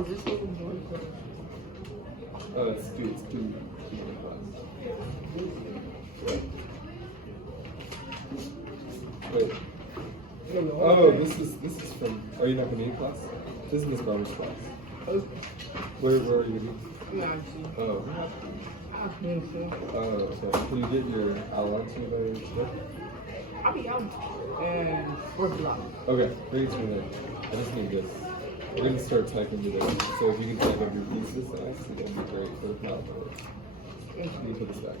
Is this little boy? It's two class. Wait. Oh, this is from. Are you not gonna be in class? This is Miss Barber's class. Okay. Where are you gonna be? I'm actually. Oh. I think so. Oh, okay. Can you get your outline to me by your stuff? I'll be out. And 4th block. Okay, bring it to me then. I just need this. We're gonna start typing today. So if you can type up your pieces, that'd be great. But if not, no worries. You can put this back.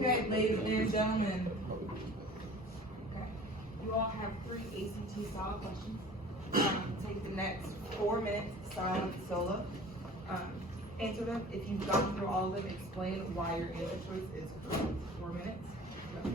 Okay, ladies and gentlemen. Okay. You all have 3 ACT style questions. Take the next 4 minutes, silent, solo. Answer them. If you've gone through all of them, explain why your answer choice is correct. 4 minutes. Go.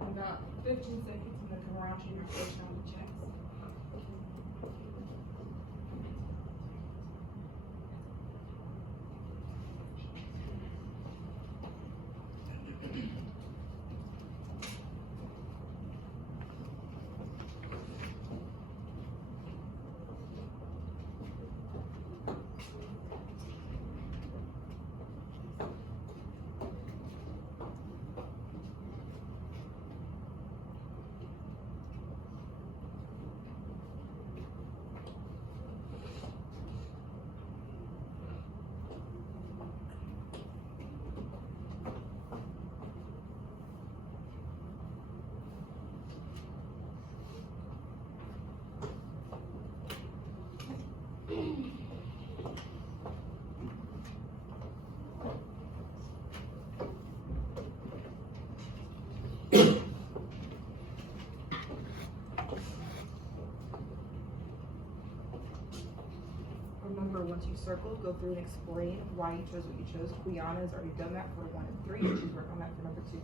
We got 15 seconds and then come around to your first round of checks. Remember, once you circle, go through and explain why you chose what you chose. Quiana has already done that for 1 and 3, and she's working on that for number 2.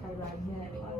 Probably about a minute left.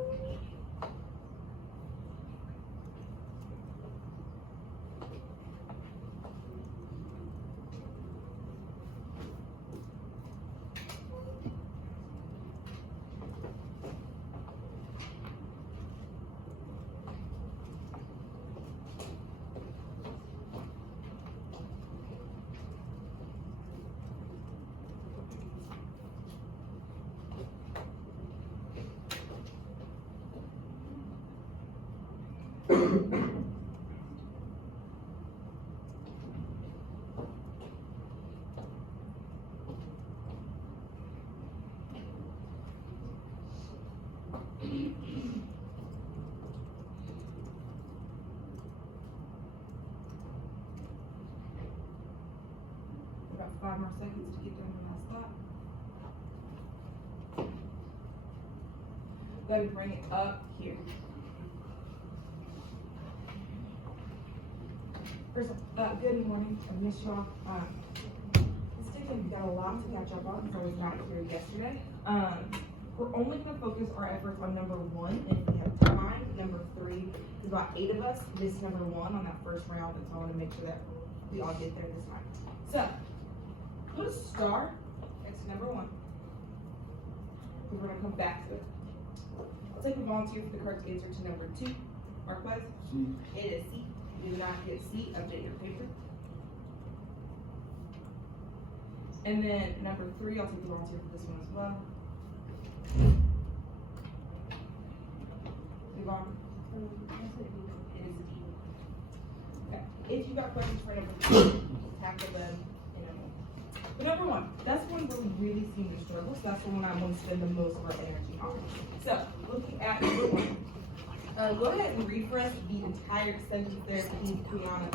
5 more seconds to get down to the last spot. Go ahead and bring it up here. First, good morning. I missed y'all. This day we've got a lot to catch up on because I was not here yesterday. We're only going to focus our efforts on number 1, and if we have time, number 3. There's about 8 of us. This number 1 on that first round, and so I want to make sure that we all get there this time. So, put a star next to number 1. Because we're going to come back to it. I'll take a volunteer for the correct answer to number 2. Marquez? C. It is C. You do not get C. Update your paper. And then number 3, I'll take the volunteer for this one as well. Move on. It is D. Okay. If you got questions for number 3, just tackle them in a moment. But number 1, that's one where we really seem to struggle, so that's the one I want to spend the most of our energy on. So, looking at number 1, go ahead and read for us the entire sentence there, please, Brianna.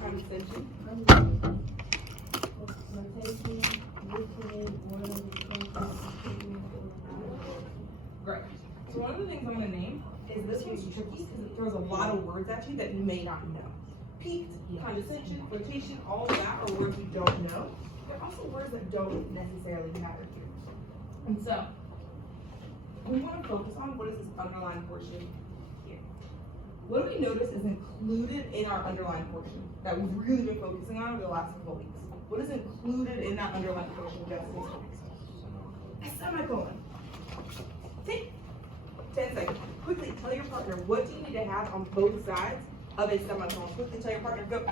Condescension. Great. So one of the things I'm going to name is this one's tricky because it throws a lot of words at you that you may not know. Piqued, condescension, flirtation, all of that are words you don't know. They're also words that don't necessarily matter here. And so, we want to focus on what is this underlined portion here. What do we notice is included in our underlined portion that we've really been focusing on over the last couple weeks? What is included in that underlined portion, Justin? A semicolon. Take 10 seconds. Quickly tell your partner, what do you need to have on both sides of a semicolon? Quickly tell your partner, go.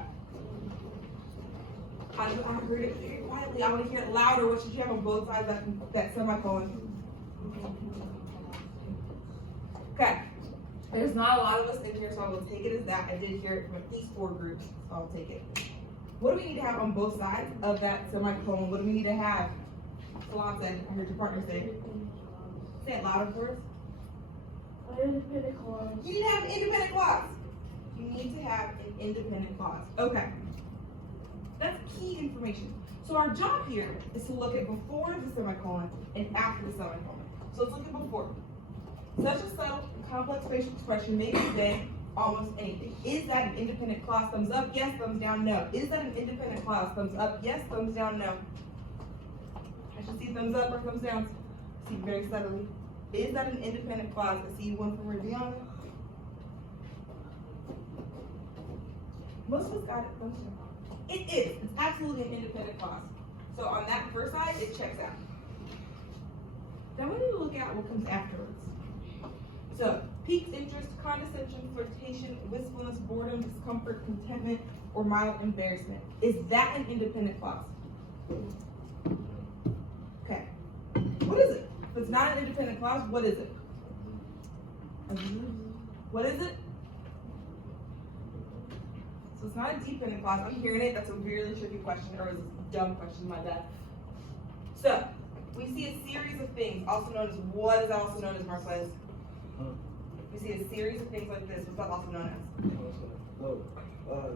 I heard it very quietly. I want to hear it louder. What should you have on both sides of that semicolon? Okay. There's not a lot of us in here, so I will take it as that. I did hear it from at least 4 groups, so I'll take it. What do we need to have on both sides of that semicolon? What do we need to have? Salon said, I heard your partner say it. Say it louder for us. Independent clause. You need to have an independent clause. You need to have an independent clause. Okay. That's key information. So our job here is to look at before the semicolon and after the semicolon. So let's look at before. Such a subtle and complex facial expression may convey almost anything. Is that an independent clause? Thumbs up, yes, thumbs down, no. Is that an independent clause? Thumbs up, yes, thumbs down, no. I should see thumbs up or thumbs down. See very subtly. Is that an independent clause? I see one from Riviana. Most of us got it. Thumbs down. It is. It's absolutely an independent clause. So on that first side, it checks out. Then we need to look at what comes afterwards. So, piqued interest, condescension, flirtation, wistfulness, boredom, discomfort, contentment, or mild embarrassment. Is that an independent clause? Okay. What is it? If it's not an independent clause, what is it? What is it? So it's not a dependent clause. I'm hearing it. That's a really tricky question, or a dumb question, my bad. So, we see a series of things, also known as, what is also known as, Marquez? We see a series of things like this. What's that also known as?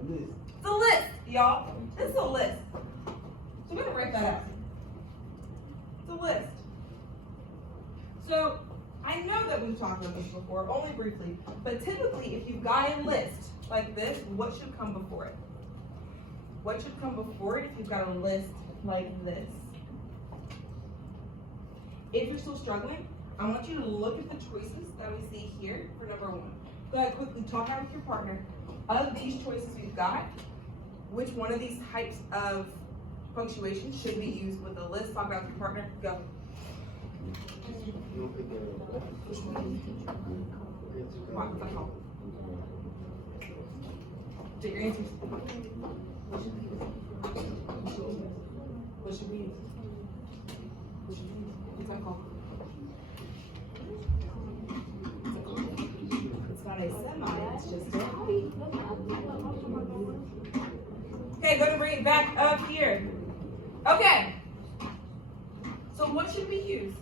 List. It's a list, y'all. This is a list. So we're gonna write that out. It's a list. So I know that we've talked about this before, only briefly, but typically if you've got a list like this, what should come before it? What should come before it if you've got a list like this? If you're still struggling, I want you to look at the choices that we see here for number 1. Go ahead, quickly talk out with your partner. Of these choices we've got, which one of these types of punctuation should be used with a list? Talk out with your partner. Go. What? Get your answers. What should we use? What should we use? What's that called? It's not a semi, it's just a... Okay, go to bring it back up here. Okay. So what should we use?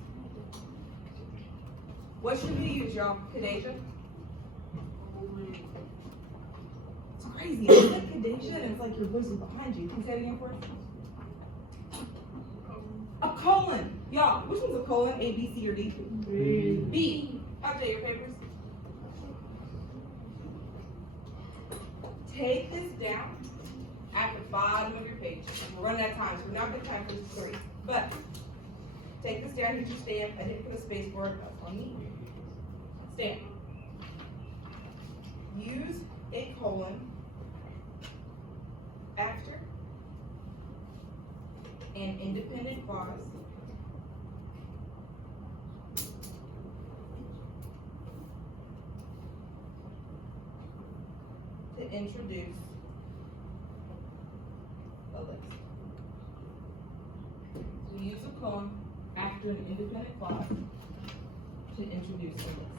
What should we use, y'all? Kadeja? It's crazy. It's like Kadeja, and it's like your voice is behind you. Can you say it again for us? A colon. Y'all, which one's a colon? A, B, C, or D? B. Update your papers. Take this down at the bottom of your page. We're running out of time, so we're not going to have time for this 3. But take this down, hit your stamp, and hit for the space bar. That's on me. Stamp. Use a colon after an independent clause to introduce a list. We use a colon after an independent clause to introduce a list.